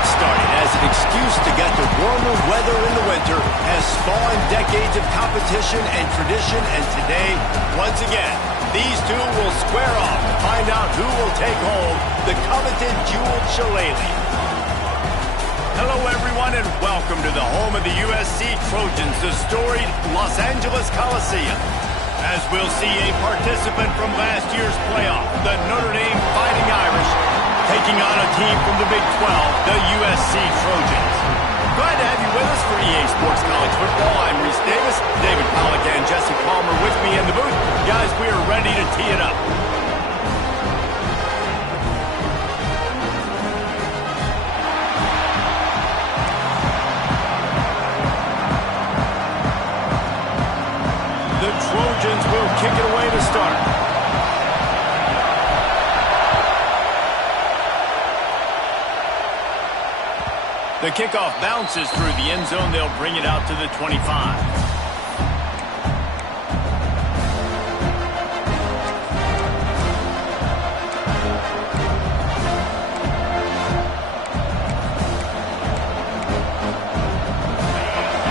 get started, as an excuse to get to warmer weather in the winter has spawned decades of competition and tradition, and today, once again, these two will square off to find out who will take home the coveted jeweled shillelagh. Hello, everyone, and welcome to the home of the USC Trojans, the storied Los Angeles Coliseum. As we'll see a participant from last year's playoff, the Notre Dame Fighting Irish, taking on a team from the Big 12, the USC Trojans. Glad to have you with us for EA Sports College Football. I'm Reese Davis, David Pollack and Jesse Palmer with me in the booth. Guys, we are ready to tee it up. The Trojans will kick it away to start. The kickoff bounces through the end zone. They'll bring it out to the 25.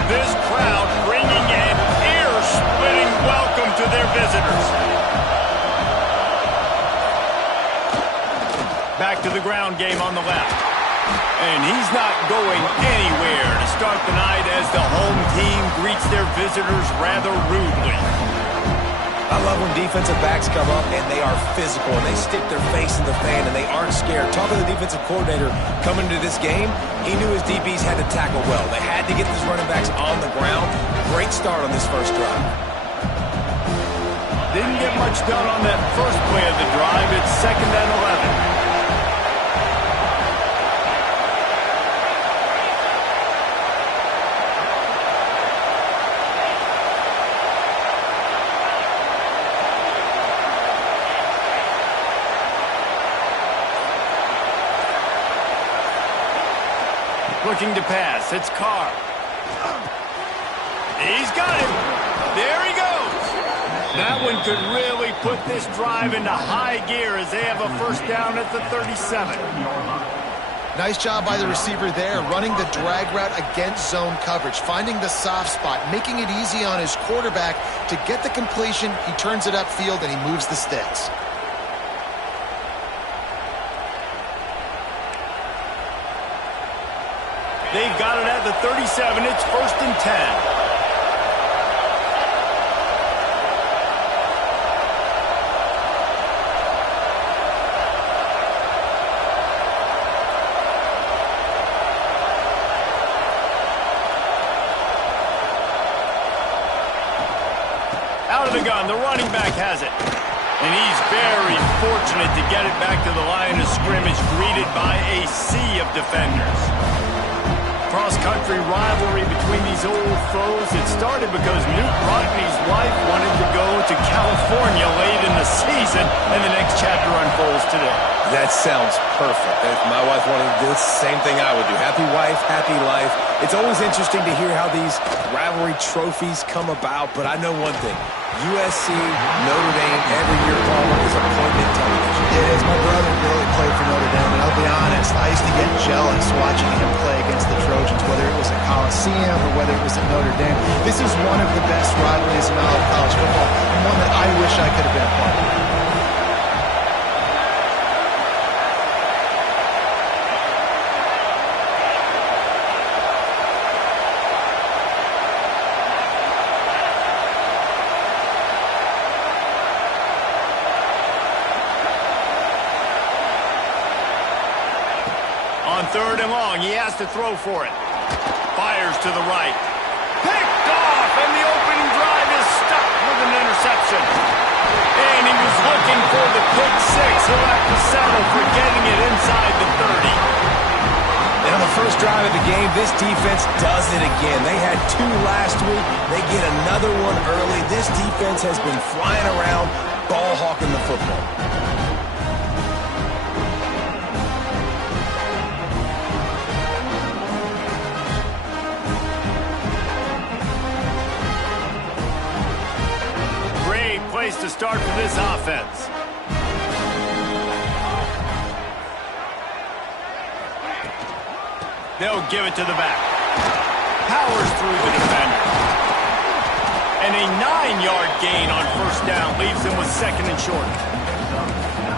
This crowd bringing an ear-splitting welcome to their visitors. Back to the ground game on the left. And he's not going anywhere to start the night as the home team greets their visitors rather rudely. I love when defensive backs come up and they are physical and they stick their face in the fan and they aren't scared. Talking to the defensive coordinator coming into this game, he knew his DBs had to tackle well. They had to get these running backs on the ground. Great start on this first drive. Didn't get much done on that first play of the drive. It's 2nd and 11. Looking to pass. It's Carr. He's got him. There he goes. That one could really put this drive into high gear as they have a first down at the 37. Nice job by the receiver there, running the drag route against zone coverage, finding the soft spot, making it easy on his quarterback to get the completion. He turns it upfield and he moves the sticks. They've got it at the 37. It's 1st and 10. Out of the gun, the running back has it. And he's very fortunate to get it back to the line of scrimmage, greeted by a sea of defenders. Cross-country rivalry between these old foes. It started because Newt Rodney's wife wanted to go to California late in the season, and the next chapter unfolds today. That sounds perfect. If my wife wanted to do the same thing I would do. Happy wife, happy life. It's always interesting to hear how these rivalry trophies come about, but I know one thing. USC, Notre Dame, every year, Palmer, is appointment television. It is. My brother Billy played for Notre Dame, and I'll be honest, I used to get jealous watching him play against the Trojans, whether it was at Coliseum or whether it was at Notre Dame. This is one of the best rivalries in all of college football, and one that I wish I could have been a part of. On 3rd and long, he has to throw for it. Fires to the right. Picked off, and the opening drive is stuck with an interception. And he was looking for the pick six. He'll have to settle for getting it inside the 30. And on the first drive of the game, this defense does it again. They had 2 last week. They get another one early. This defense has been flying around, ball hawking the football. Place to start for this offense. They'll give it to the back. Powers through the defender. And a 9-yard gain on first down leaves them with second and short.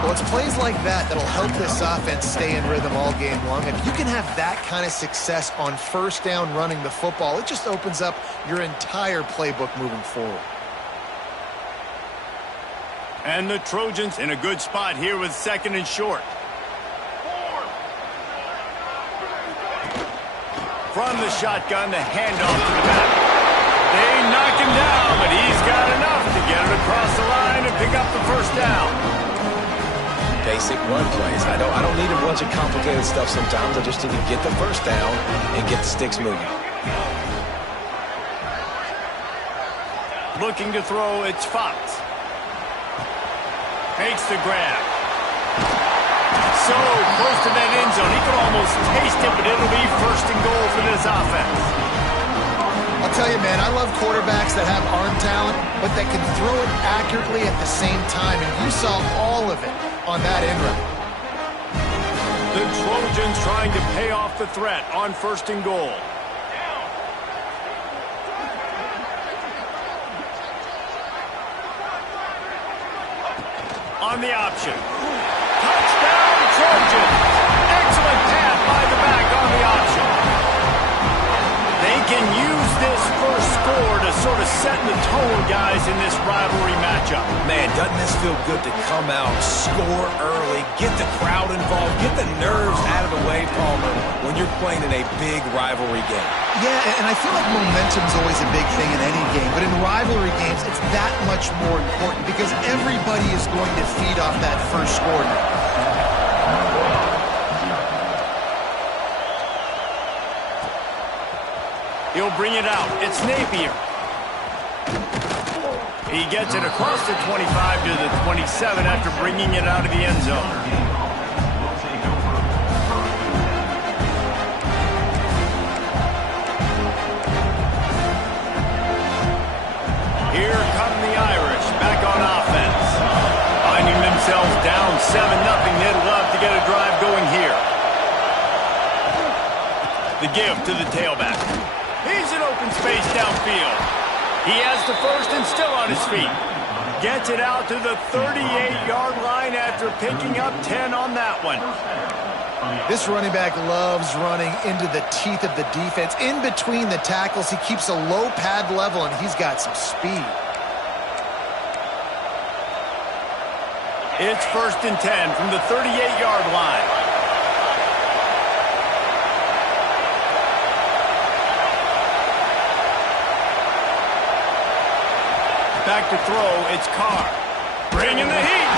Well, it's plays like that that'll help this offense stay in rhythm all game long. If you can have that kind of success on first down running the football, it just opens up your entire playbook moving forward. And the Trojans in a good spot here with second and short. From the shotgun, the handoff to the back. They knock him down, but he's got enough to get it across the line and pick up the first down. Basic run plays. I don't need a bunch of complicated stuff sometimes. I just need to get the first down and get the sticks moving. Looking to throw, it's Fox. Makes the grab. So close to that end zone. He could almost taste it, but it'll be first and goal for this offense. I'll tell you, man, I love quarterbacks that have arm talent, but that can throw it accurately at the same time, and you saw all of it on that end run. The Trojans trying to pay off the threat on first and goal. On the option. Touchdown, Trojans. Excellent pass by the back on the option. They can use this first score to sort of set the tone, guys, in this rivalry matchup. Man, doesn't this feel good to come out, score early, get the crowd involved, get the nerves out of the way, Palmer, when you're playing in a big rivalry game. Yeah, and I feel like momentum's always a big thing in any game, but in rivalry games, it's that much more important because everybody is going to feed off that first score now. He'll bring it out. It's Napier. He gets it across the 25 to the 27 after bringing it out of the end zone. Here come the Irish back on offense. Finding themselves down 7-0. They'd love to get a drive going here. The give to the tailback. He's in open space downfield. He has the first and still on his feet. Gets it out to the 38-yard line after picking up 10 on that one. This running back loves running into the teeth of the defense. In between the tackles, he keeps a low pad level, and he's got some speed. It's first and 10 from the 38-yard line. Back to throw, it's Carr. Bringing the heat.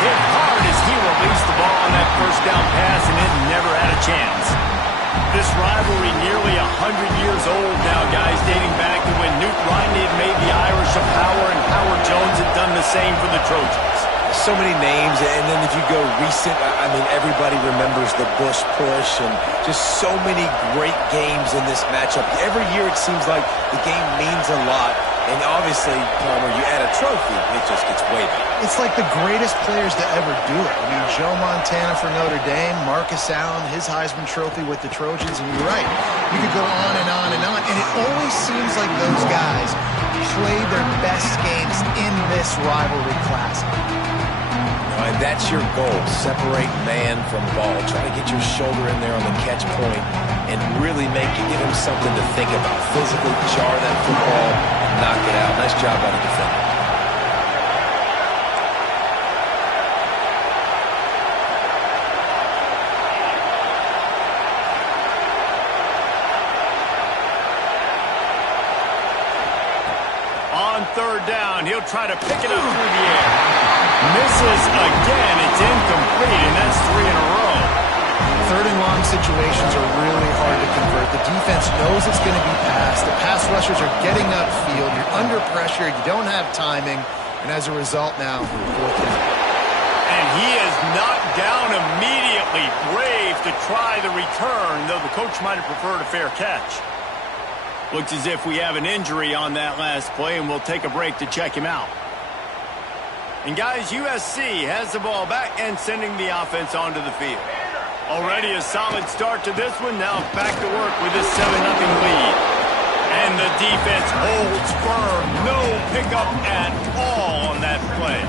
Hit hard as he released the ball on that first down pass, and it never had a chance. This rivalry nearly 100 years old now, guys, dating back to when Newt Riney had made the Irish a power and Howard Jones had done the same for the Trojans. So many names, and then if you go recent, I mean, everybody remembers the Bush push and just so many great games in this matchup. Every year it seems like the game means a lot. And obviously, Palmer, you add a trophy, it just gets way better. It's like the greatest players to ever do it. I mean, Joe Montana for Notre Dame, Marcus Allen, his Heisman Trophy with the Trojans, and you're right. You could go on and on and on, and it always seems like those guys play their best games in this rivalry classic. And that's your goal, separate man from ball. Try to get your shoulder in there on the catch point and really give him something to think about. Physically jar that football and knock it out. Nice job by the defender. On third down, he'll try to pick it up through the air. Misses again. It's incomplete, and that's 3 in a row. Third and long situations are really hard to convert. The defense knows it's going to be passed. The pass rushers are getting upfield. You're under pressure. You don't have timing. And as a result now, fourth down. And he is knocked down immediately. Brave to try the return, though the coach might have preferred a fair catch. Looks as if we have an injury on that last play, and we'll take a break to check him out. And guys, USC has the ball back and sending the offense onto the field. Already a solid start to this one. Now back to work with this 7-0 lead. And the defense holds firm. No pickup at all on that play.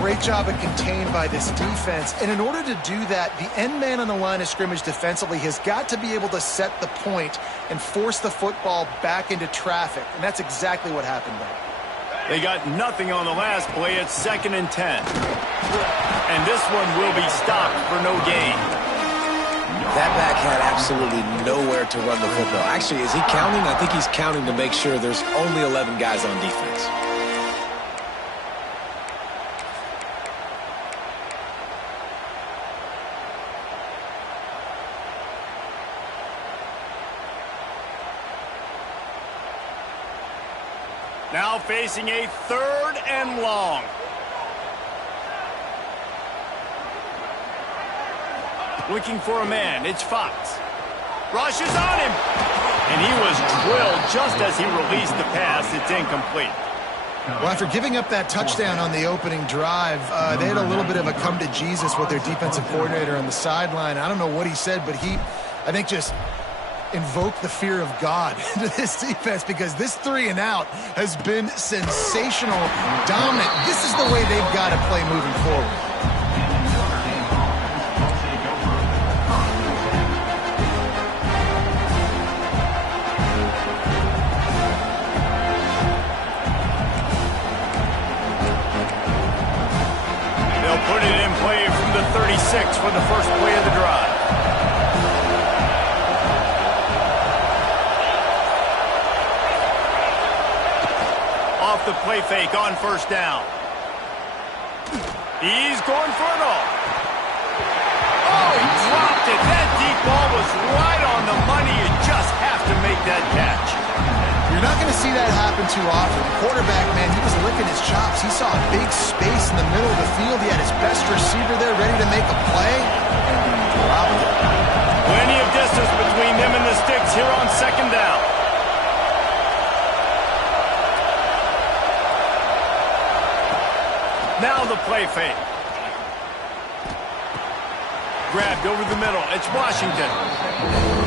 Great job of contained by this defense. And in order to do that, the end man on the line of scrimmage defensively has got to be able to set the point and force the football back into traffic. And that's exactly what happened there. They got nothing on the last play. It's 2nd and 10. And this one will be stopped for no gain. That back had absolutely nowhere to run the football. Actually, is he counting? I think he's counting to make sure there's only 11 guys on defense. Now facing a 3rd and long. Looking for a man. It's Fox. Rushes on him. And he was drilled just as he released the pass. It's incomplete. Well, after giving up that touchdown on the opening drive, they had a little bit of a come to Jesus with their defensive coordinator on the sideline. I don't know what he said, but he, I think, just invoked the fear of God into this defense, because this 3 and out has been sensational, dominant. This is the way they've got to play moving forward. They'll put it in play from the 36 for the first play of the drive. Off the play fake on 1st down. He's going for it all. Oh, he dropped it. That deep ball was right on the money. You just have to make that catch. You're not going to see that happen too often. The quarterback, man, he was licking his chops. He saw a big space in the middle of the field. He had his best receiver there ready to make a play, and he dropped it. Plenty of distance between them and the sticks here on 2nd down. Now the play fake. Grabbed over the middle. It's Washington.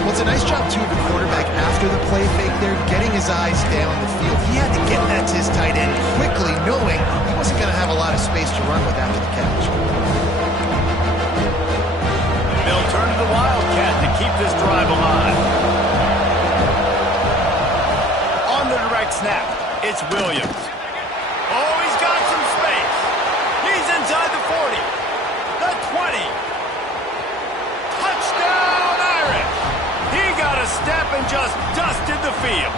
Well, it's a nice job, too, of the quarterback after the play fake there, getting his eyes down the field. He had to get that to his tight end quickly, knowing he wasn't going to have a lot of space to run with after the catch. They'll turn to the Wildcat to keep this drive alive. On the direct snap, it's Williams. Oh, he's got some space. He's inside the 40. The 20. Touchdown, Irish. He got a step and just dusted the field.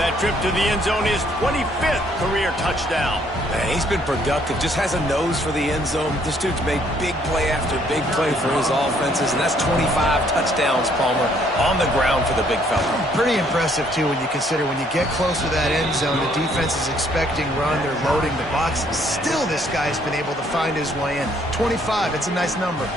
That trip to the end zone is 25th career touchdown. Man, he's been productive, just has a nose for the end zone. This dude's made big play after big play for his offenses, and that's 25 touchdowns, Palmer, on the ground for the big fella. Pretty impressive, too, when you consider when you get close to that end zone, the defense is expecting run, they're loading the box. Still, this guy's been able to find his way in. 25, it's a nice number.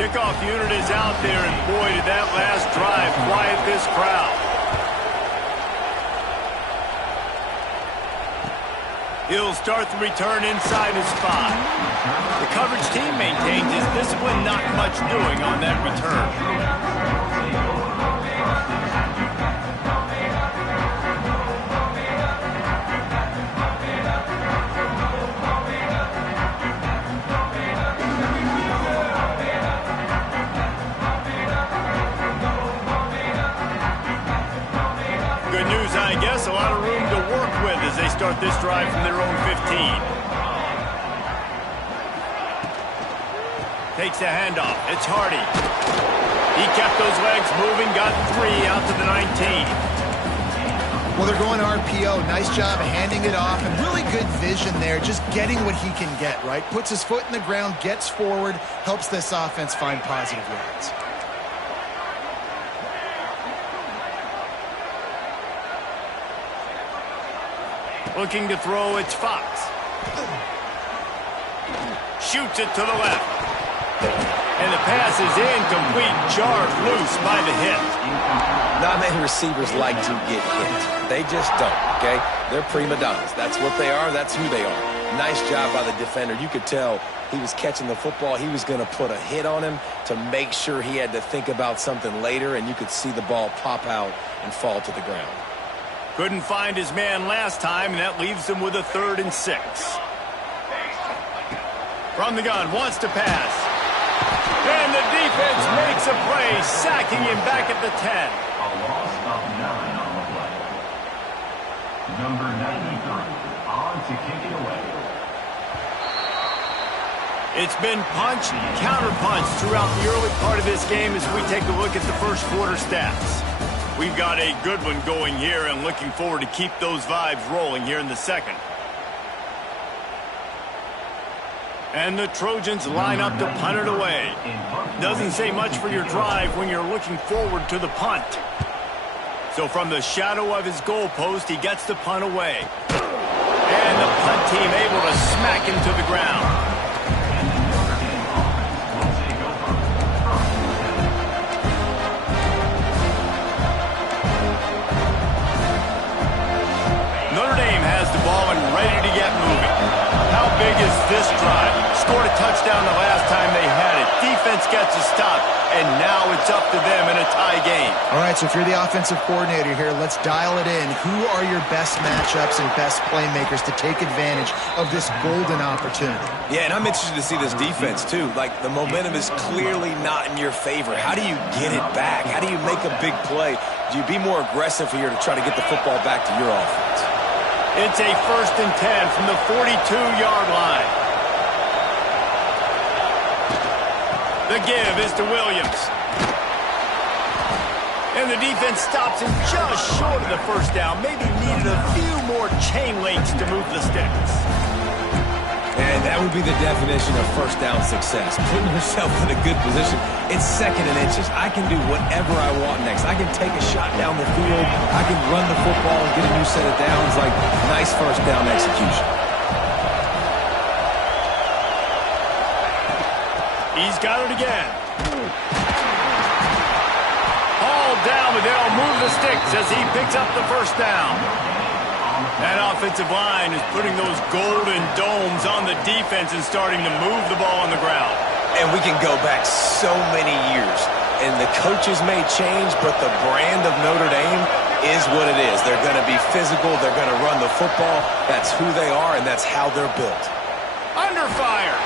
Kickoff unit is out there, and boy, did that last drive quiet this crowd. He'll start the return inside his spot. The coverage team maintains his discipline, not much doing on that return. A lot of room to work with as they start this drive from their own 15. Takes the handoff. It's Hardy. He kept those legs moving, got 3 out to the 19. Well, they're going RPO. Nice job handing it off, and really good vision there, just getting what he can get, right? Puts his foot in the ground, gets forward, helps this offense find positive yards. Looking to throw, it's Fox. Shoots it to the left. And the pass is incomplete, jarred loose by the hit. Not many receivers like to get hit. They just don't, okay? They're prima donnas. That's what they are. That's who they are. Nice job by the defender. You could tell he was catching the football. He was going to put a hit on him to make sure he had to think about something later, and you could see the ball pop out and fall to the ground. Couldn't find his man last time, and that leaves him with a 3rd and 6. From the gun, wants to pass. And the defense makes a play, sacking him back at the 10. A loss of 9 on the play. Number 93 on to kick it away. It's been punched, counter-punched throughout the early part of this game as we take a look at the first quarter stats. We've got a good one going here and looking forward to keep those vibes rolling here in the second. And the Trojans line up to punt it away. Doesn't say much for your drive when you're looking forward to the punt. So from the shadow of his goal post, he gets the punt away. And the punt team able to smack him to the ground. Notre Dame has the ball and ready to get moving. How big is this drive? Scored a touchdown the last time they had it. Defense gets a stop, and now it's up to them in a tie game. All right, so if you're the offensive coordinator here, let's dial it in. Who are your best matchups and best playmakers to take advantage of this golden opportunity? Yeah, and I'm interested to see this defense, too. Like, the momentum is clearly not in your favor. How do you get it back? How do you make a big play? Do you be more aggressive here to try to get the football back to your offense? It's a 1st and 10 from the 42-yard line. The give is to Williams. And the defense stops him just short of the first down. Maybe needed a few more chain links to move the sticks. And that would be the definition of first down success. Putting yourself in a good position. It's 2nd and inches. I can do whatever I want next. I can take a shot down the field. I can run the football and get a new set of downs. Like, nice first down execution. He's got it again. All down, but they'll move the sticks as he picks up the first down. That offensive line is putting those golden domes on the defense and starting to move the ball on the ground. And we can go back so many years. And the coaches may change, but the brand of Notre Dame is what it is. They're going to be physical. They're going to run the football. That's who they are, and that's how they're built. Under fire.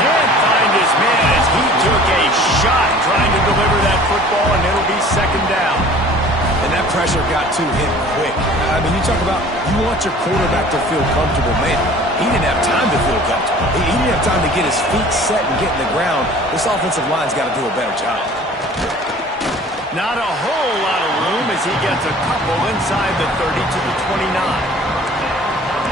Can't find his man as he took a shot trying to deliver that football, and it'll be 2nd down. And that pressure got to him quick. I mean, you talk about you want your quarterback to feel comfortable. Man, he didn't have time to feel comfortable. He didn't have time to get his feet set and get in the ground. This offensive line's got to do a better job. Not a whole lot of room as he gets a couple inside the 30 to the 29.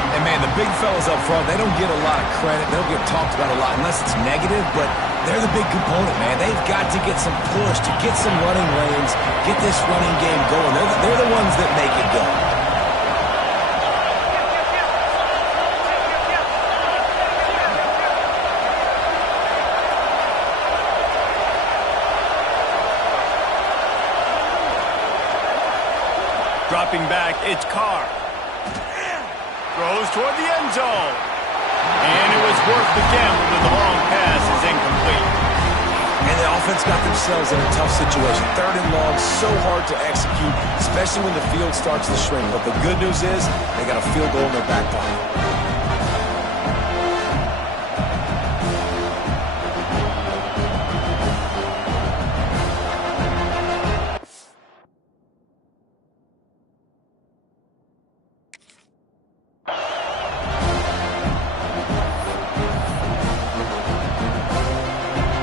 And, man, the big fellas up front, they don't get a lot of credit. They don't get talked about a lot unless it's negative, but they're the big component, man. They've got to get some push, to get some running lanes, get this running game going. They're the ones that make it go. Dropping back, it's Carr. Throws toward the end zone. And it was worth the gamble, but the long pass is incomplete. And the offense got themselves in a tough situation. 3rd and long, so hard to execute, especially when the field starts to shrink. But the good news is they got a field goal in their back pocket.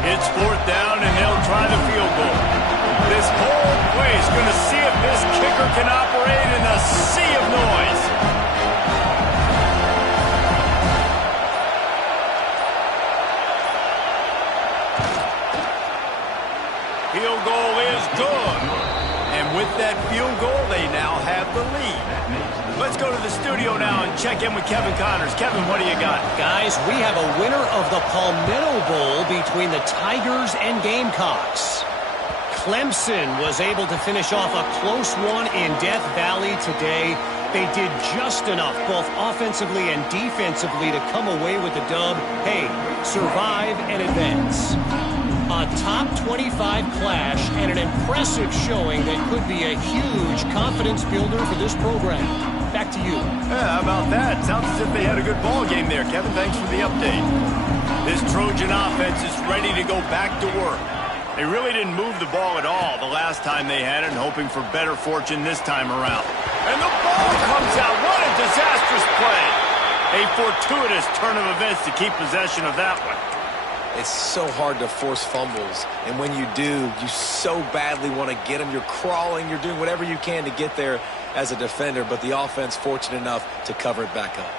It's 4th down, and they'll try the field goal. This whole play is going to see if this kicker can operate in a sea of noise. Field goal is good. And with that field goal, they now have the lead. Let's go to the studio now and check in with Kevin Connors. Kevin, what do you got? Guys, we have a winner of the Palmetto Bowl between the Tigers and Gamecocks. Clemson was able to finish off a close one in Death Valley today. They did just enough, both offensively and defensively, to come away with the dub. Hey, survive and advance. A top 25 clash and an impressive showing that could be a huge confidence builder for this program. Back to you. Yeah, how about that? Sounds as if they had a good ball game there, Kevin. Thanks for the update. This Trojan offense is ready to go back to work. They really didn't move the ball at all the last time they had it, and hoping for better fortune this time around. And the ball comes out. What a disastrous play. A fortuitous turn of events to keep possession of that one. It's so hard to force fumbles, and when you do, you so badly want to get them. You're crawling, you're doing whatever you can to get there as a defender, but the offense fortunate enough to cover it back up.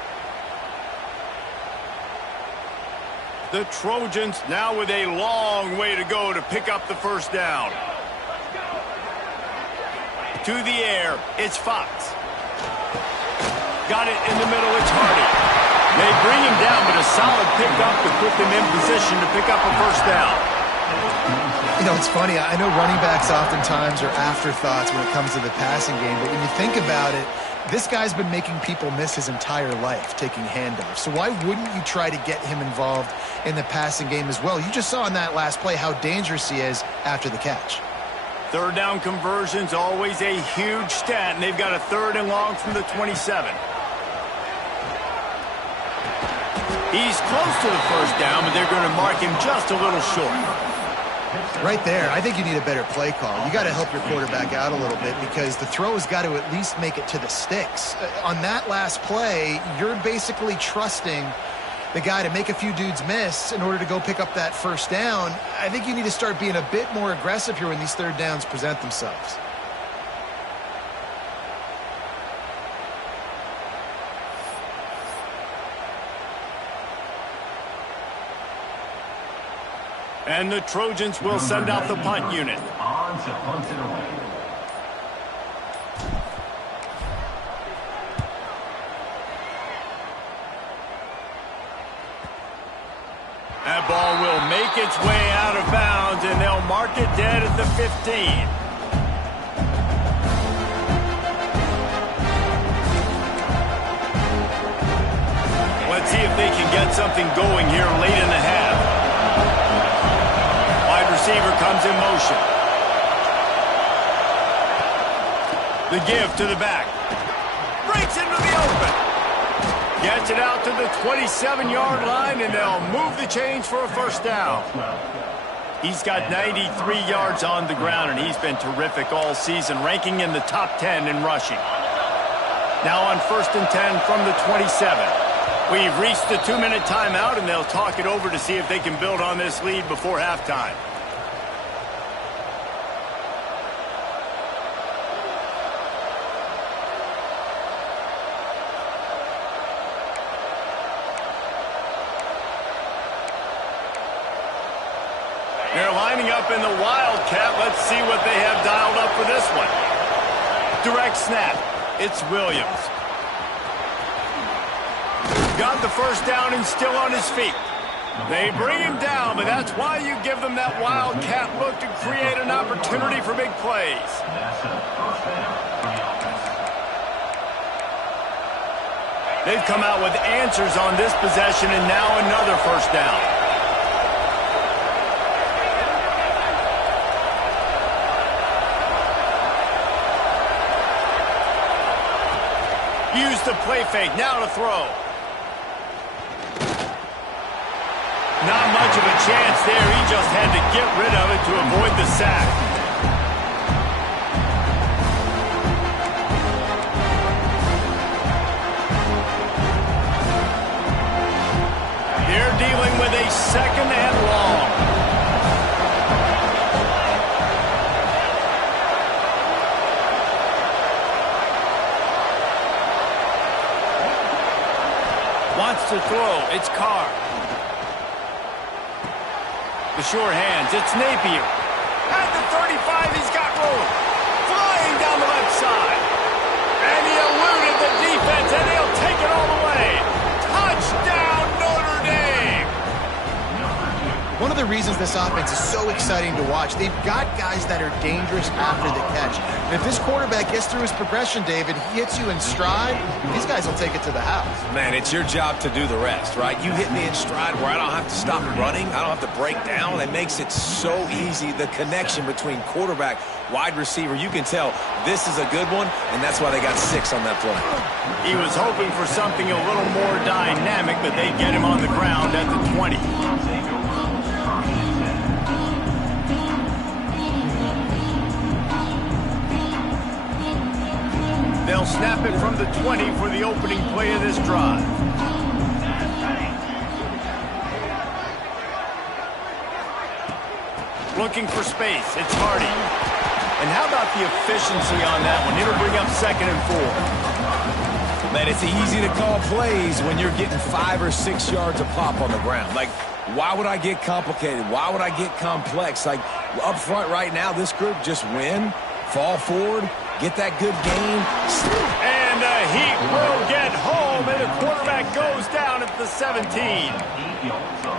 The Trojans now with a long way to go to pick up the first down. To the air, it's Fox. Got it in the middle, it's Hardy. They bring him down, but a solid pickup to put them in position to pick up a first down. You know, it's funny. I know running backs oftentimes are afterthoughts when it comes to the passing game, but when you think about it, this guy's been making people miss his entire life taking handoffs. So why wouldn't you try to get him involved in the passing game as well? You just saw in that last play how dangerous he is after the catch. Third down conversion's always a huge stat, and they've got a 3rd and long from the 27. He's close to the first down, but they're going to mark him just a little short. Right there, I think you need a better play call. You got to help your quarterback out a little bit because the throw has got to at least make it to the sticks. On that last play, you're basically trusting the guy to make a few dudes miss in order to go pick up that first down. I think you need to start being a bit more aggressive here when these third downs present themselves. And the Trojans will send out the punt unit. On to punt it away. That ball will make its way out of bounds, and they'll mark it dead at the 15. Let's see if they can get something going here late in the half. Receiver comes in motion. The give to the back. Breaks into the open. Gets it out to the 27-yard line, and they'll move the chains for a first down. He's got 93 yards on the ground, and he's been terrific all season, ranking in the top 10 in rushing. Now on 1st and 10 from the 27. We've reached the 2-minute timeout, and they'll talk it over to see if they can build on this lead before halftime. They're lining up in the Wildcat. Let's see what they have dialed up for this one. Direct snap. It's Williams. Got the first down and still on his feet. They bring him down, but that's why you give them that Wildcat look to create an opportunity for big plays. That's a first down for the offense. They've come out with answers on this possession, and now another first down. Use the play fake, now to throw. Not much of a chance there. He just had to get rid of it to avoid the sack. They're dealing with a 2nd and long. Wants to throw. It's Carr. The sure hands. It's Napier. At the 35, he's got room. Flying down the left side. And he eluded the the reasons this offense is so exciting to watch. They've got guys that are dangerous after the catch. And if this quarterback gets through his progression, David, he hits you in stride, these guys will take it to the house. Man, it's your job to do the rest, right? You hit me in stride where I don't have to stop running. I don't have to break down. It makes it so easy. The connection between quarterback, wide receiver, you can tell this is a good one, and that's why they got 6 on that play. He was hoping for something a little more dynamic, but they get him on the ground at the 20. They'll snap it from the 20 for the opening play of this drive. Looking for space. It's Hardy. And how about the efficiency on that one? It'll bring up 2nd and 4. Man, it's easy to call plays when you're getting 5 or 6 yards a pop on the ground. Like, why would I get complicated? Why would I get complex? Like, up front right now, this group just win, fall forward, get that good game. And the Heat will get home, and the quarterback goes down at the 17.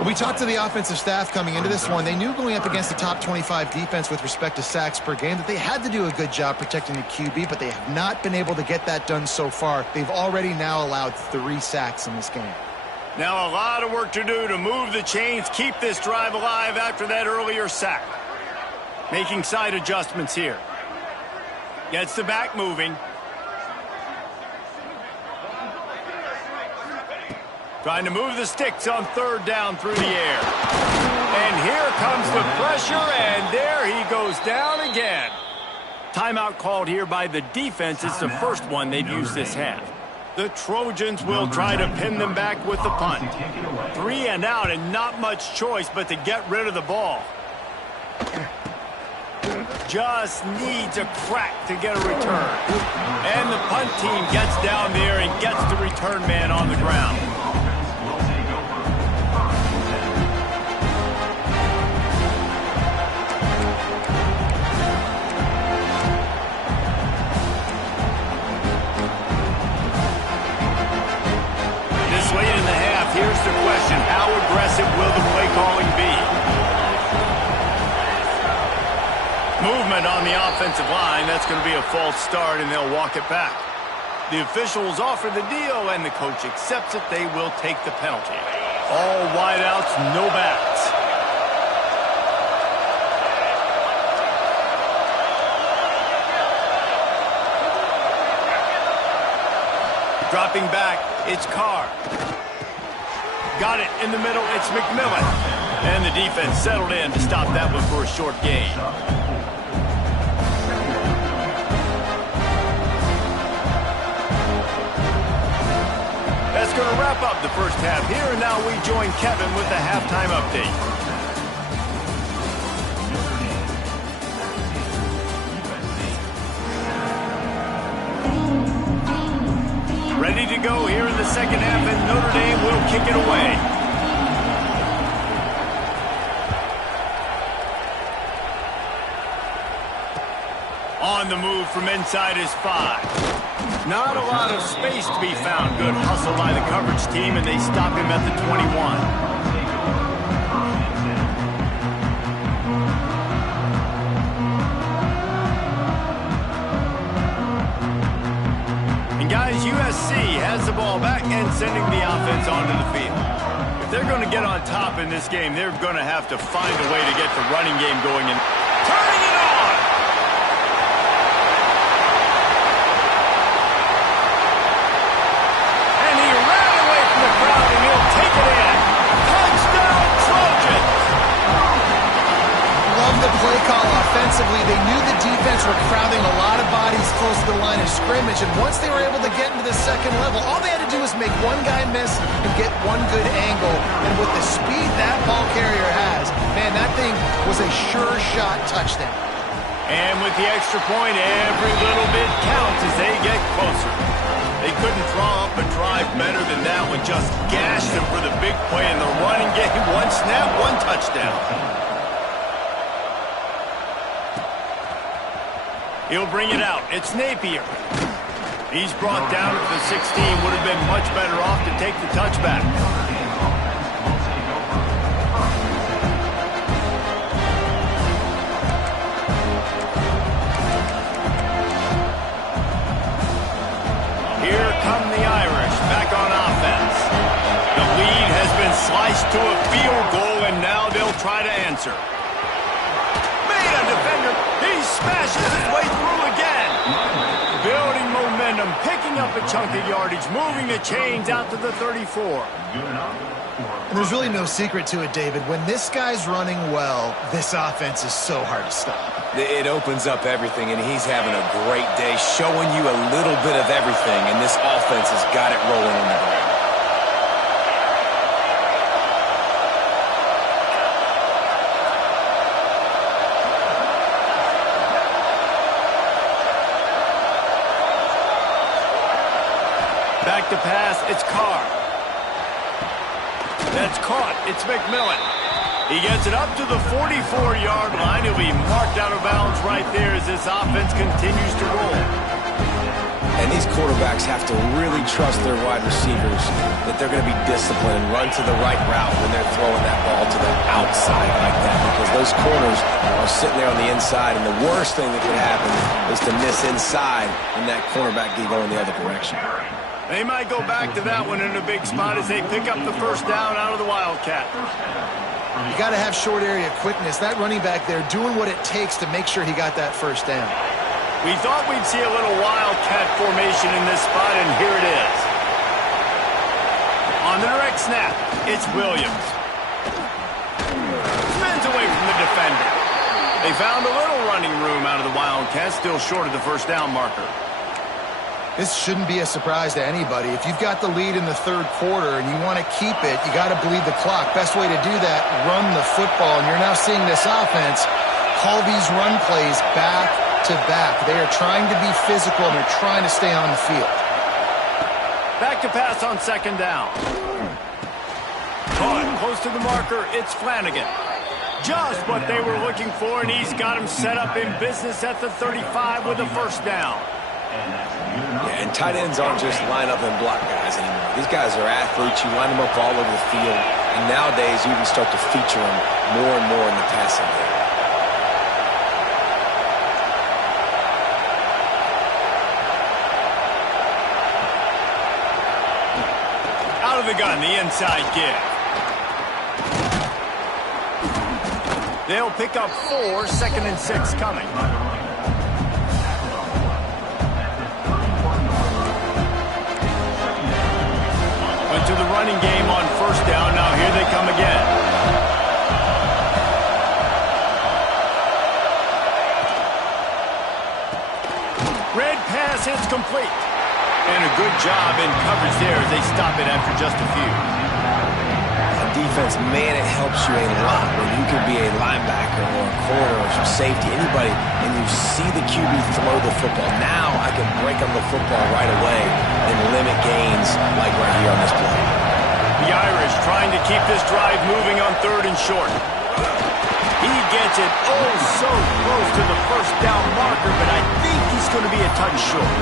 We talked to the offensive staff coming into this one. They knew going up against the top 25 defense with respect to sacks per game that they had to do a good job protecting the QB, but they have not been able to get that done so far. They've already now allowed 3 sacks in this game. Now a lot of work to do to move the chains, keep this drive alive after that earlier sack. Making side adjustments here. Gets the back moving. Trying to move the sticks on 3rd down through the air. And here comes the pressure, and there he goes down again. Timeout called here by the defense. It's the first one they've used this half. The Trojans will try to pin them back with the punt. 3 and out, and not much choice but to get rid of the ball. Just needs a crack to get a return. And the punt team gets down there and gets the return man on the ground. This late in the half, here's the question. How aggressive will the play calling be? Movement on the offensive line. That's going to be a false start, and they'll walk it back. The officials offer the deal, and the coach accepts it. They will take the penalty. All wideouts, no backs. Dropping back, it's Carr. Got it in the middle, it's McMillan. And the defense settled in to stop that one for a short gain. That's going to wrap up the first half here, and now we join Kevin with the halftime update. Ready to go here in the second half, and Notre Dame will kick it away. On the move from inside his 5. Not a lot of space to be found. Good hustle by the coverage team, and they stop him at the 21. And guys, USC has the ball back and sending the offense onto the field. If they're going to get on top in this game, they're going to have to find a way to get the running game going. And turning it on! Play call offensively. They knew the defense were crowding a lot of bodies close to the line of scrimmage, and once they were able to get into the second level, all they had to do was make one guy miss and get one good angle. And with the speed that ball carrier has, man, that thing was a sure shot touchdown. And with the extra point, every little bit counts as they get closer. They couldn't draw up a drive better than that one. Just gashed them for the big play in the running game. One snap, one touchdown. He'll bring it out. It's Napier. He's brought down at the 16. Would have been much better off to take the touchback. to a field goal, and now they'll try to answer. Made a defender. He smashes his way through again. Building momentum, picking up a chunk of yardage, moving the chains out to the 34. And there's really no secret to it, David. When this guy's running well, this offense is so hard to stop. It opens up everything, and he's having a great day, showing you a little bit of everything, and this offense has got it rolling in the ground. Back to pass, it's Carr. That's caught. It's McMillan. He gets it up to the 44-yard line. He'll be marked out of bounds right there as this offense continues to roll. And these quarterbacks have to really trust their wide receivers that they're going to be disciplined and run to the right route when they're throwing that ball to the outside like that, because those corners are sitting there on the inside, and the worst thing that could happen is to miss inside and that cornerback be going the other direction. They might go back to that one in a big spot as they pick up the first down out of the Wildcat. You got to have short area quickness. That running back there doing what it takes to make sure he got that first down. We thought we'd see a little Wildcat formation in this spot, and here it is. On the direct snap, it's Williams. Spins away from the defender. They found a little running room out of the Wildcat, still short of the first down marker. This shouldn't be a surprise to anybody. If you've got the lead in the third quarter and you want to keep it, you got to bleed the clock. Best way to do that, run the football. And you're now seeing this offense call these run plays back to back. They are trying to be physical, and they're trying to stay on the field. Back to pass on second down. Caught close to the marker. It's Flanagan. Just what they were looking for, and he's got him set up in business at the 35 with a first down. Yeah, and tight ends aren't just line up and block guys anymore. These guys are athletes. You line them up all over the field. And nowadays, you even start to feature them more and more in the passing game. Out of the gun, the inside give. They'll pick up 4, 2nd and 6 coming. To the running game on first down. Now here they come again. Red pass hits complete. And a good job in coverage there as they stop it after just a few. On defense, man, it helps you a lot when you can be a linebacker or a corner or some safety, anybody, and you see the QB throw the football. Now I can break on the football right away and limit gains like right here on this play. The Irish trying to keep this drive moving on 3rd and short. He gets it oh so close to the first down marker, but I think he's going to be a touch short.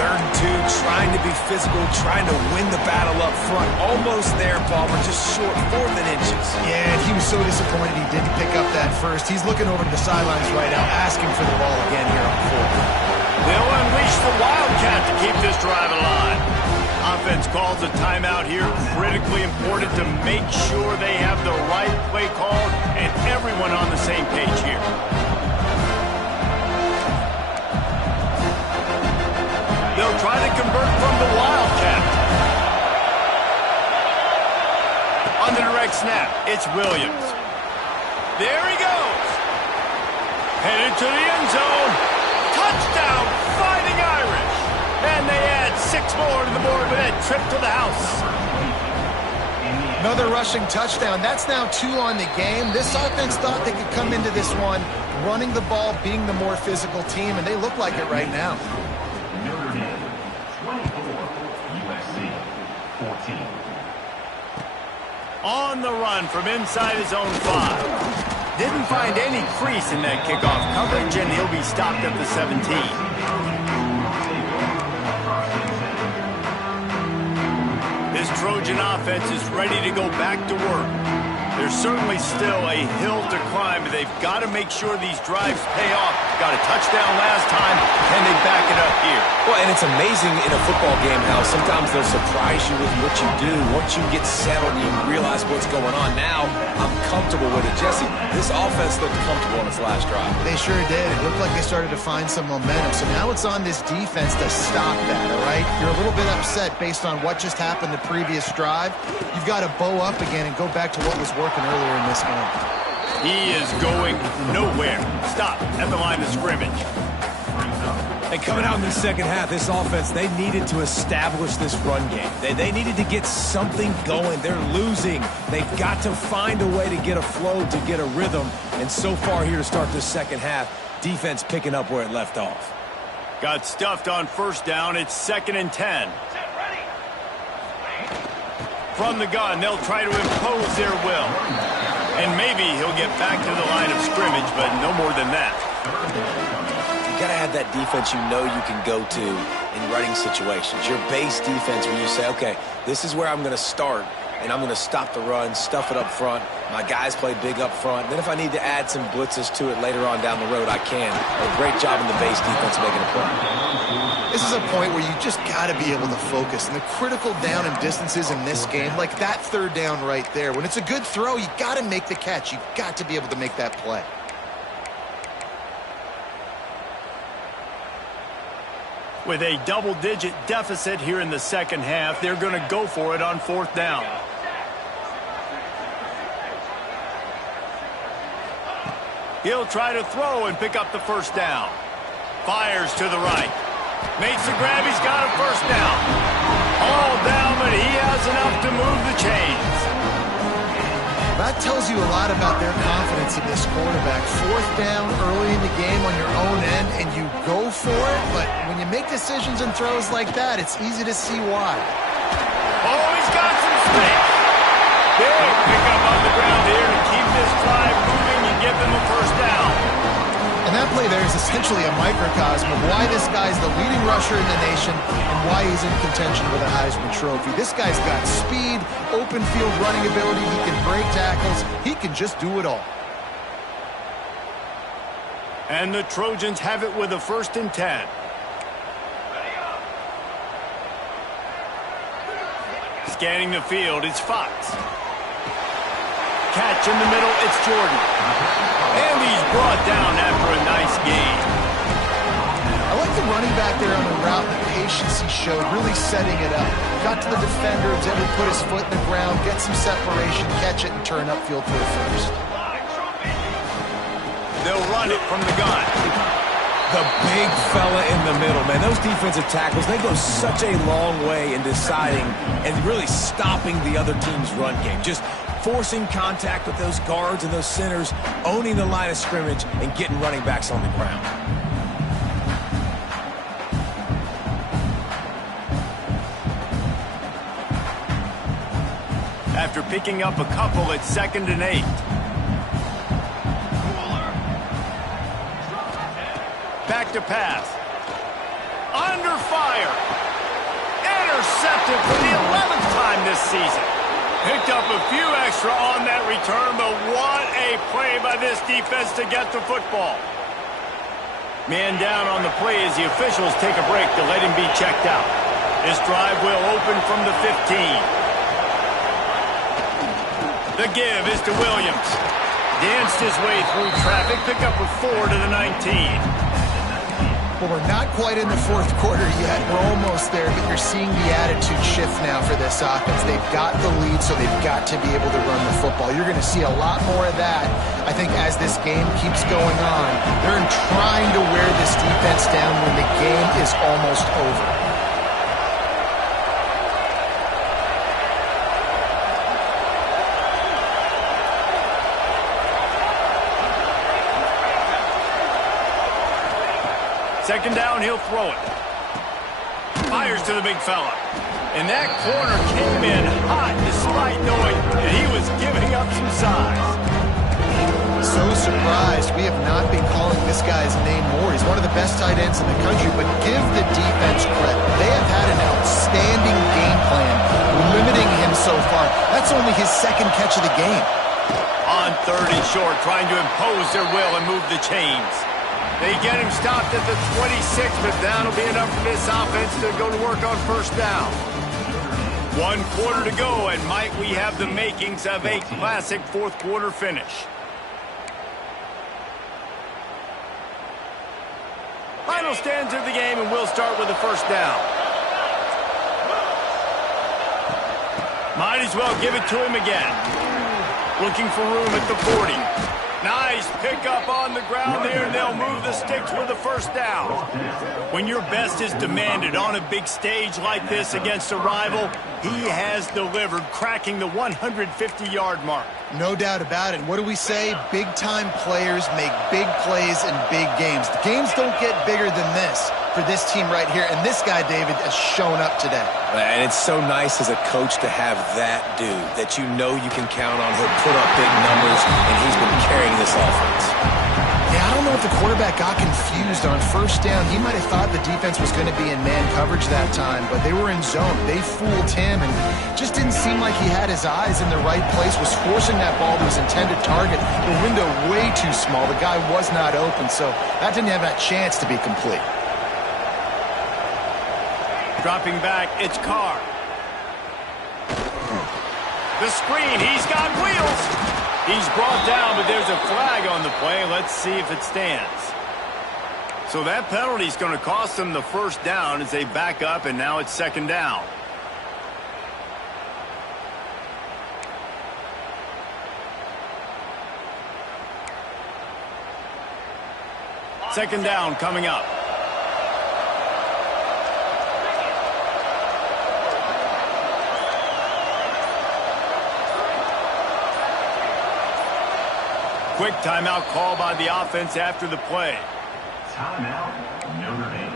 3rd and 2, trying to be physical, trying to win the battle up front. Almost there, Palmer, just short 4th and inches. Yeah, and he was so disappointed he didn't pick up that first. He's looking over to the sidelines right now, asking for the ball again here on 4th. They'll unleash the Wildcat to keep this drive alive. Offense calls a timeout here. Critically important to make sure they have the right play called and everyone on the same page here. They'll try to convert from the Wildcat. On the direct snap, it's Williams. There he goes. Headed to the end zone. Touchdown, Fighting Irish. And they add 6 more to the board with that trip to the house. Another rushing touchdown. That's now 2 on the game. This offense thought they could come into this one running the ball, being the more physical team, and they look like it right now. Notre Dame, 24, USC, 14. On the run from inside his own 5. Didn't find any crease in that kickoff coverage, and he'll be stopped at the 17. This Trojan offense is ready to go back to work. There's certainly still a hill to climb, but they've got to make sure these drives pay off Got a touchdown last time. Can they back it up here? Well, and it's amazing in a football game how sometimes they'll surprise you with what you do. Once you get settled and you realize what's going on, now I'm comfortable with it. Jesse, this offense looked comfortable on its last drive. They sure did. It looked like they started to find some momentum. So now it's on this defense to stop that, all right? You're a little bit upset based on what just happened the previous drive. You've got to bow up again and go back to what was working earlier in this game. He is going nowhere. Stop at the line of scrimmage. And coming out in the second half, this offense, they needed to establish this run game. They needed to get something going. They're losing. They've got to find a way to get a flow, to get a rhythm. And so far here to start this second half, defense picking up where it left off. Got stuffed on first down. It's 2nd and 10. From the gun, they'll try to impose their will. And maybe he'll get back to the line of scrimmage, but no more than that. You got to have that defense you know you can go to in running situations. Your base defense where you say, okay, this is where I'm going to start, and I'm going to stop the run, stuff it up front. My guys play big up front. Then if I need to add some blitzes to it later on down the road, I can. A great job in the base defense making a play. This is a point where you just got to be able to focus. And the critical down and distances in this game, like that third down right there, when it's a good throw, you got to make the catch. You got to be able to make that play. With a double-digit deficit here in the second half, they're going to go for it on 4th down. He'll try to throw and pick up the first down. Fires to the right. Makes the grab. He's got a first down. All down, but he has enough to move the chains. That tells you a lot about their confidence in this quarterback. 4th down early in the game on your own end, and you go for it. But when you make decisions and throws like that, it's easy to see why. Oh, he's got some space. Big pickup on the ground here to keep this drive moving and give them a first down. And that play there is essentially a microcosm of why this guy's the leading rusher in the nation and why he's in contention for the Heisman Trophy. This guy's got speed, open field running ability, he can break tackles, he can just do it all. And the Trojans have it with a 1st and 10. Scanning the field, it's Fox. Catch in the middle, it's Jordan. And he's brought down after a nice gain. I like the running back there on the route, the patience he showed, really setting it up. Got to the defender, was able to put his foot in the ground, get some separation, catch it, and turn upfield for a first. They'll run it from the gun. The big fella in the middle, man. Those defensive tackles, they go such a long way in deciding and really stopping the other team's run game. Just forcing contact with those guards and those centers, owning the line of scrimmage, and getting running backs on the ground. After picking up a couple, it's 2nd and 8. Back to pass. Under fire. Intercepted for the 11th time this season. Picked up a few extra on that return, but what a play by this defense to get the football. Man down on the play as the officials take a break to let him be checked out. This drive will open from the 15. The give is to Williams. Danced his way through traffic, pick up a 4 to the 19. Well, we're not quite in the 4th quarter yet. We're almost there, but you're seeing the attitude shift now for this offense. They've got the lead, so they've got to be able to run the football. You're going to see a lot more of that, I think, as this game keeps going on. They're trying to wear this defense down when the game is almost over. Second down, he'll throw it. Fires to the big fella. And that corner came in hot despite knowing that he was giving up some size. So surprised. We have not been calling this guy's name more. He's one of the best tight ends in the country, but give the defense credit. They have had an outstanding game plan, limiting him so far. That's only his 2nd catch of the game. On 30 short, trying to impose their will and move the chains. They get him stopped at the 26, but that'll be enough for this offense to go to work on first down. 1 quarter to go, and might we have the makings of a classic fourth quarter finish. Final stands of the game, and we'll start with the first down. Might as well give it to him again. Looking for room at the 40. Nice pickup on the ground there, and they'll move the sticks with the first down. When your best is demanded on a big stage like this against a rival, he has delivered, cracking the 150-yard mark. No doubt about it. What do we say? Big-time players make big plays in big games. The games don't get bigger than this for this team right here, and this guy, David, has shown up today. And it's so nice as a coach to have that dude that you know you can count on. He'll put up big numbers, and he's been carrying this offense. Yeah, I don't know if the quarterback got confused on first down. He might have thought the defense was going to be in man coverage that time, but they were in zone. They fooled him, and just didn't seem like he had his eyes in the right place, was forcing that ball to his intended target. The window way too small. The guy was not open, so that didn't have that chance to be complete. Dropping back, it's Carr. The screen, he's got wheels. He's brought down, but there's a flag on the play. Let's see if it stands. So that penalty's going to cost them the first down as they back up, and now it's second down. Second down coming up. Quick timeout call by the offense after the play. Timeout, Notre Dame.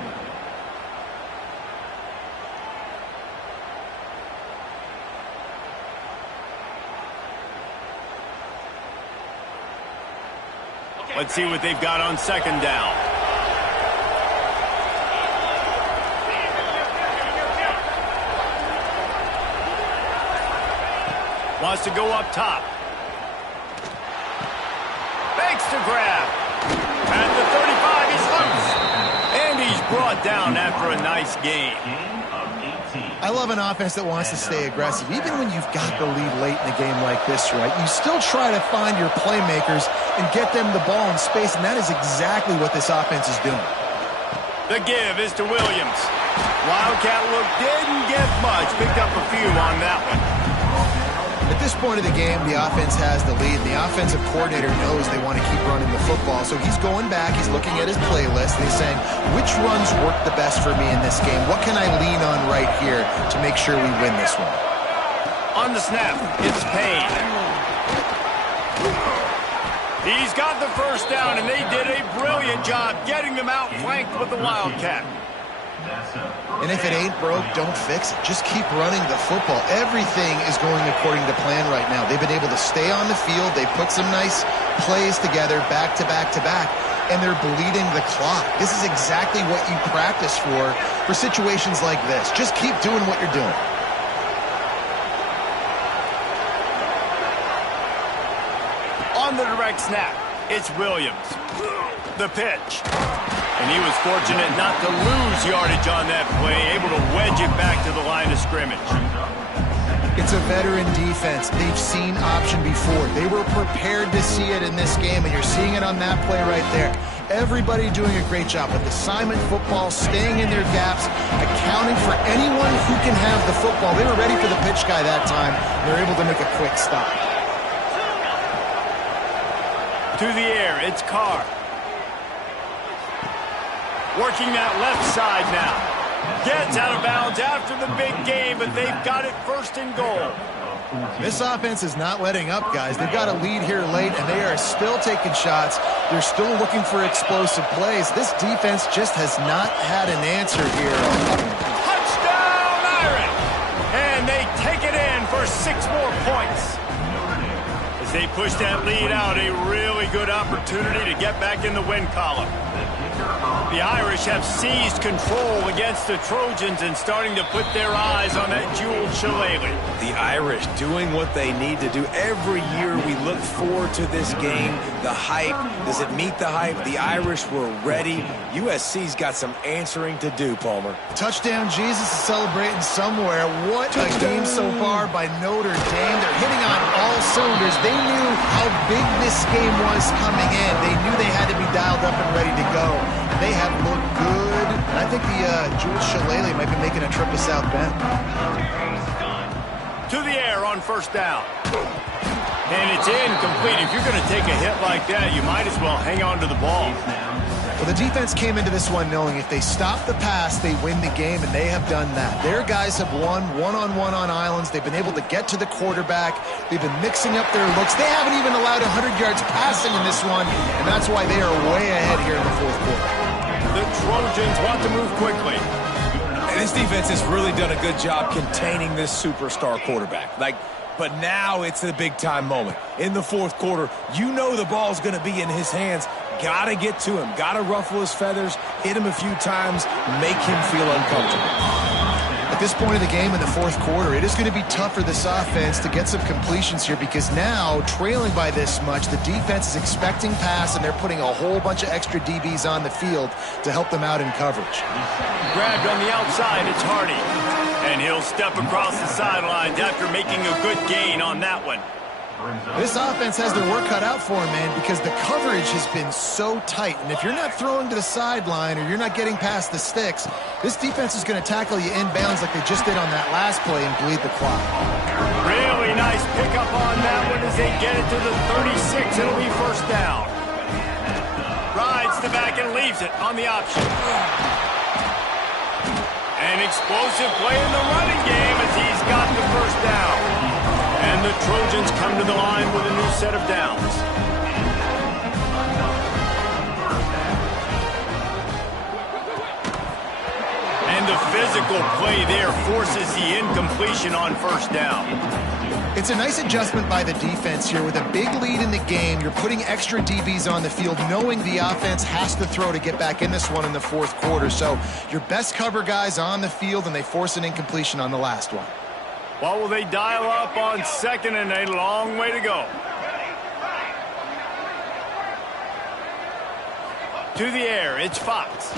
Let's see what they've got on second down. Wants to go up top. Fakes to grab. At the 35, he's loose. And he's brought down after a nice gain. I love an offense that wants to stay aggressive. Even when you've got the lead late in a game like this, right, you still try to find your playmakers and get them the ball in space, and that is exactly what this offense is doing. The give is to Williams. Wildcat look didn't get much. Picked up a few on that one. At this point of the game, the offense has the lead. The offensive coordinator knows they want to keep running the football. So he's going back, he's looking at his playlist, and he's saying, which runs work the best for me in this game? What can I lean on right here to make sure we win this one? On the snap, it's Payne. He's got the first down, and they did a brilliant job getting them outflanked with the Wildcat. And if it ain't broke, don't fix it. Just keep running the football. Everything is going according to plan right now. They've been able to stay on the field. They put some nice plays together back to back to back, and they're bleeding the clock. This is exactly what you practice for situations like this. Just keep doing what you're doing. On the direct snap, it's Williams. The pitch. And he was fortunate not to lose yardage on that play, able to wedge it back to the line of scrimmage. It's a veteran defense. They've seen option before. They were prepared to see it in this game, and you're seeing it on that play right there. Everybody doing a great job with assignment football, staying in their gaps, accounting for anyone who can have the football. They were ready for the pitch guy that time. They're able to make a quick stop. To the air, it's Carr. Working that left side now. Gets out of bounds after the big game, but they've got it first and goal. This offense is not letting up, guys. They've got a lead here late, and they are still taking shots. They're still looking for explosive plays. This defense just has not had an answer here. Touchdown, Iron! And they take it in for 6 more points. As they push that lead out, a really good opportunity to get back in the win column. The Irish have seized control against the Trojans and starting to put their eyes on that jeweled shillelagh. The Irish doing what they need to do. Every year we look forward to this game. The hype, does it meet the hype? The Irish were ready. USC's got some answering to do, Palmer. Touchdown Jesus is celebrating somewhere. What a game so far by Notre Dame. They're hitting on all cylinders. They knew how big this game was coming in. They knew they had to be dialed up and ready to go. They have looked good. And I think the jeweled shillelagh might be making a trip to South Bend. To the air on first down. And it's incomplete. If you're going to take a hit like that, you might as well hang on to the ball. Well, the defense came into this one knowing if they stop the pass, they win the game, and they have done that. Their guys have won one-on-one on islands. They've been able to get to the quarterback. They've been mixing up their looks. They haven't even allowed 100 yards passing in this one, and that's why they are way ahead here in the fourth quarter. The Trojans want to move quickly. And this defense has really done a good job containing this superstar quarterback. But now it's a big-time moment. In the fourth quarter, you know the ball's going to be in his hands. Got to get to him. Got to ruffle his feathers, hit him a few times, make him feel uncomfortable. At this point of the game in the fourth quarter, it is going to be tough for this offense to get some completions here because now, trailing by this much, the defense is expecting pass, and they're putting a whole bunch of extra DBs on the field to help them out in coverage. Grabbed on the outside, it's Hardy. And he'll step across the sidelines after making a good gain on that one. This offense has their work cut out for them, man, because the coverage has been so tight. And if you're not throwing to the sideline or you're not getting past the sticks, this defense is going to tackle you inbounds like they just did on that last play and bleed the clock. Really nice pickup on that one as they get it to the 36. It'll be first down. Rides the back and leaves it on the option. An explosive play in the running game as he's got the first down. And the Trojans come to the line with a new set of downs. And the physical play there forces the incompletion on first down. It's a nice adjustment by the defense here. With a big lead in the game, you're putting extra DBs on the field, knowing the offense has to throw to get back in this one in the fourth quarter. So your best cover guys on the field, and they force an incompletion on the last one. What will they dial up on second and a long way to go? To the air, it's Fox.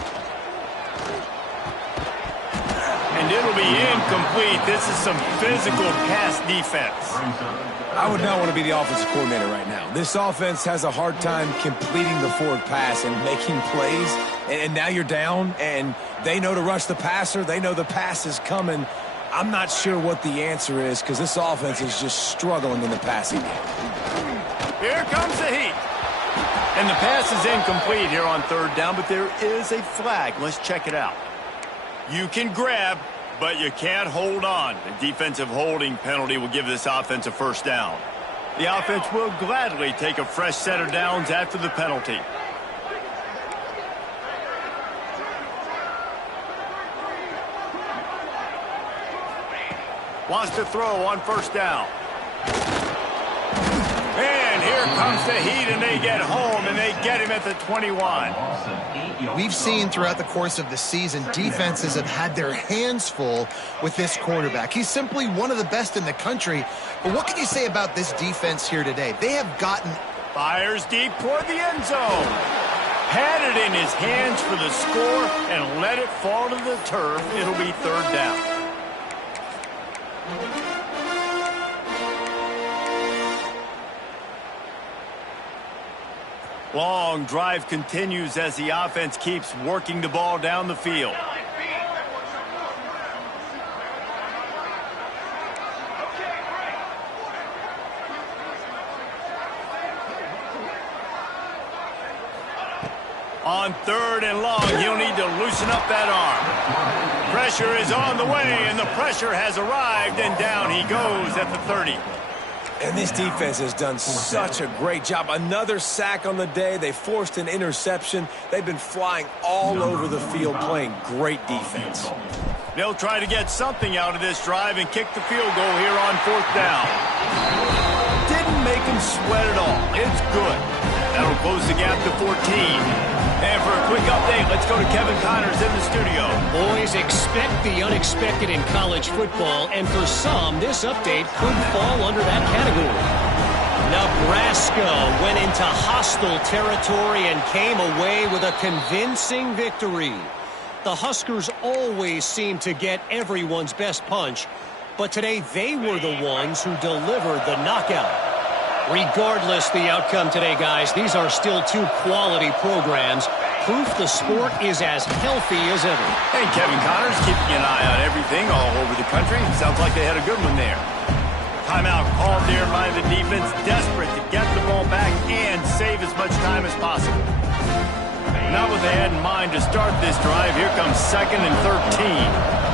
And it'll be incomplete. This is some physical pass defense. I would not want to be the offensive coordinator right now. This offense has a hard time completing the forward pass and making plays. And now you're down, and they know to rush the passer. They know the pass is coming. I'm not sure what the answer is because this offense is just struggling in the passing game. Here comes the heat. And the pass is incomplete here on third down, but there is a flag. Let's check it out. You can grab, but you can't hold on. The defensive holding penalty will give this offense a first down. The offense will gladly take a fresh set of downs after the penalty. Wants to throw on first down. And here comes the heat, and they get home, and they get him at the 21. We've seen throughout the course of the season, defenses have had their hands full with this quarterback. He's simply one of the best in the country. But what can you say about this defense here today? They have gotten... Fires deep toward the end zone. Had it in his hands for the score and let it fall to the turf. It'll be third down. Long drive continues as the offense keeps working the ball down the field. On third and long, he'll need to loosen up that arm. Pressure is on the way, and the pressure has arrived, and down he goes at the 30. And this defense has done such a great job. Another sack on the day. They forced an interception. They've been flying all over the field, playing great defense. They'll try to get something out of this drive and kick the field goal here on fourth down. Didn't make him sweat at all. It's good. That'll close the gap to 14. And for a quick update, let's go to Kevin Connors in the studio. Boys, expect the unexpected in college football, and for some, this update could fall under that category. Nebraska went into hostile territory and came away with a convincing victory. The Huskers always seem to get everyone's best punch, but today they were the ones who delivered the knockout. Regardless the outcome today, guys, these are still two quality programs. Proof the sport is as healthy as ever. Hey, Kevin Connors keeping an eye on everything all over the country. Sounds like they had a good one there. Timeout called there by the defense, desperate to get the ball back and save as much time as possible. Not what they had in mind to start this drive. Here comes 2nd and 13.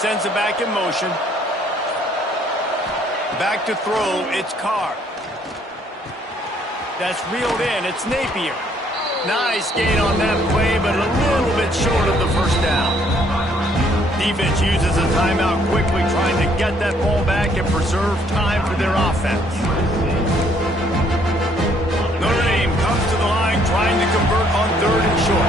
Sends it back in motion. Back to throw, it's Carr. That's reeled in, it's Napier. Nice gain on that play, but a little bit short of the first down. Defense uses a timeout quickly, trying to get that ball back and preserve time for their offense. Notre Dame comes to the line, trying to convert on 3rd and short.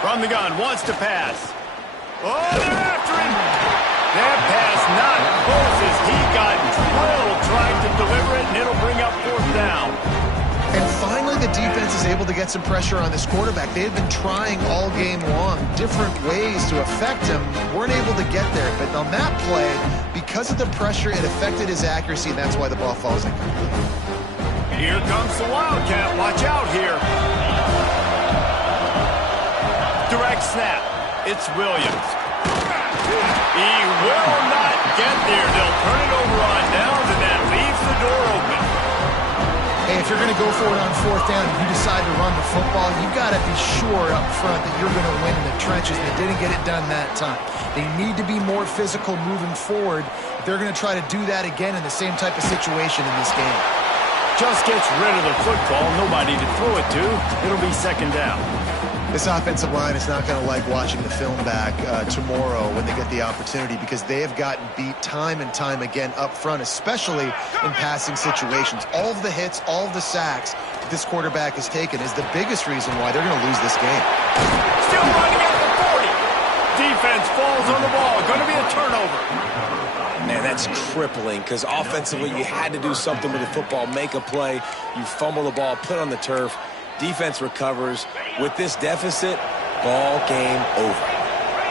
From the gun, wants to pass. Oh, they're after him! That pass not close as he got drilled trying to deliver it, and it'll bring up 4th down. And finally, the defense is able to get some pressure on this quarterback. They had been trying all game long different ways to affect him. Weren't able to get there, but on that play, because of the pressure, it affected his accuracy, and that's why the ball falls incomplete. Here comes the Wildcat. Watch out here. Direct snap. It's Williams. He will not get there. They'll turn it over on downs, and that leaves the door open. Hey, if you're going to go for it on 4th down and you decide to run the football, you've got to be sure up front that you're going to win in the trenches. They didn't get it done that time. They need to be more physical moving forward. They're going to try to do that again in the same type of situation in this game. Just gets rid of the football. Nobody to throw it to. It'll be 2nd down. This offensive line is not going to like watching the film back tomorrow when they get the opportunity, because they have gotten beat time and time again up front, especially in passing situations. All of the hits, all of the sacks this quarterback has taken is the biggest reason why they're going to lose this game. Still running at the 40. Defense falls on the ball. Going to be a turnover. Man, that's crippling, because offensively you had to do something with the football, make a play. You fumble the ball, put it on the turf. Defense recovers. With this deficit, ball game over.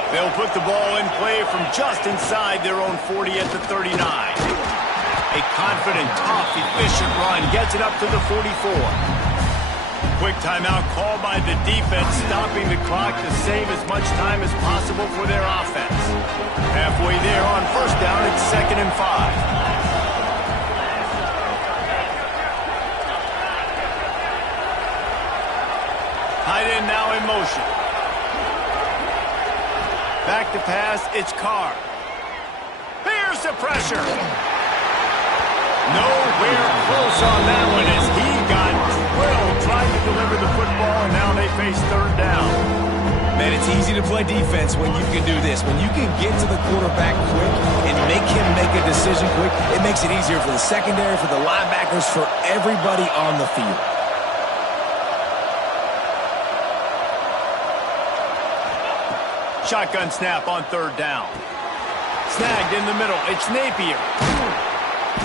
They'll put the ball in play from just inside their own 40 at the 39. A confident, tough, efficient run gets it up to the 44. Quick timeout called by the defense, stopping the clock to save as much time as possible for their offense. Halfway there on 1st down, it's 2nd and 5. Tight end now in motion. Back to pass, it's Carr. Here's the pressure. Nowhere close on that one as he got drilled trying to deliver the football, and now they face 3rd down. Man, it's easy to play defense when you can do this. When you can get to the quarterback quick and make him make a decision quick, it makes it easier for the secondary, for the linebackers, for everybody on the field. Shotgun snap on 3rd down. Snagged in the middle. It's Napier.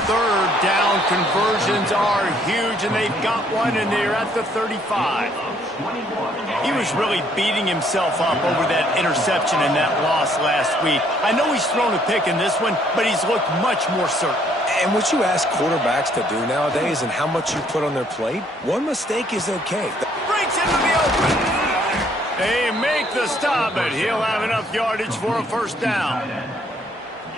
3rd down conversions are huge, and they've got one, and they're at the 35. He was really beating himself up over that interception and that loss last week. I know he's thrown a pick in this one, but he's looked much more certain. And what you ask quarterbacks to do nowadays and how much you put on their plate, one mistake is okay. Breaks into the open. They make the stop, but he'll have enough yardage for a 1st down.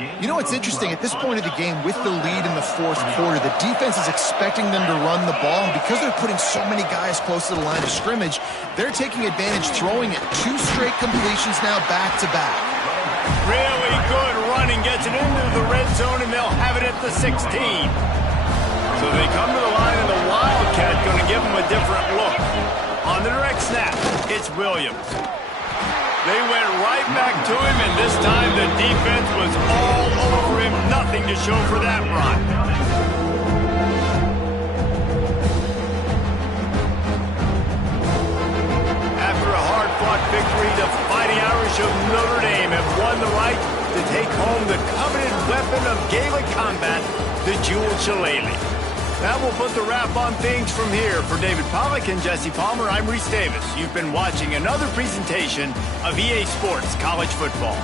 You know what's interesting? At this point of the game, with the lead in the 4th quarter, the defense is expecting them to run the ball, and because they're putting so many guys close to the line of scrimmage, they're taking advantage, throwing it. 2 straight completions now back-to-back. Really good running, gets it into the red zone, and they'll have it at the 16. So they come to the line, and the Wildcat going to give them a different look. On the direct snap, it's Williams. They went right back to him, and this time the defense was all over him. Nothing to show for that run. After a hard-fought victory, the Fighting Irish of Notre Dame have won the right to take home the coveted weapon of Gaelic combat, the jeweled shillelagh. That will put the wrap on things from here. For David Pollack and Jesse Palmer, I'm Reese Davis. You've been watching another presentation of EA Sports College Football.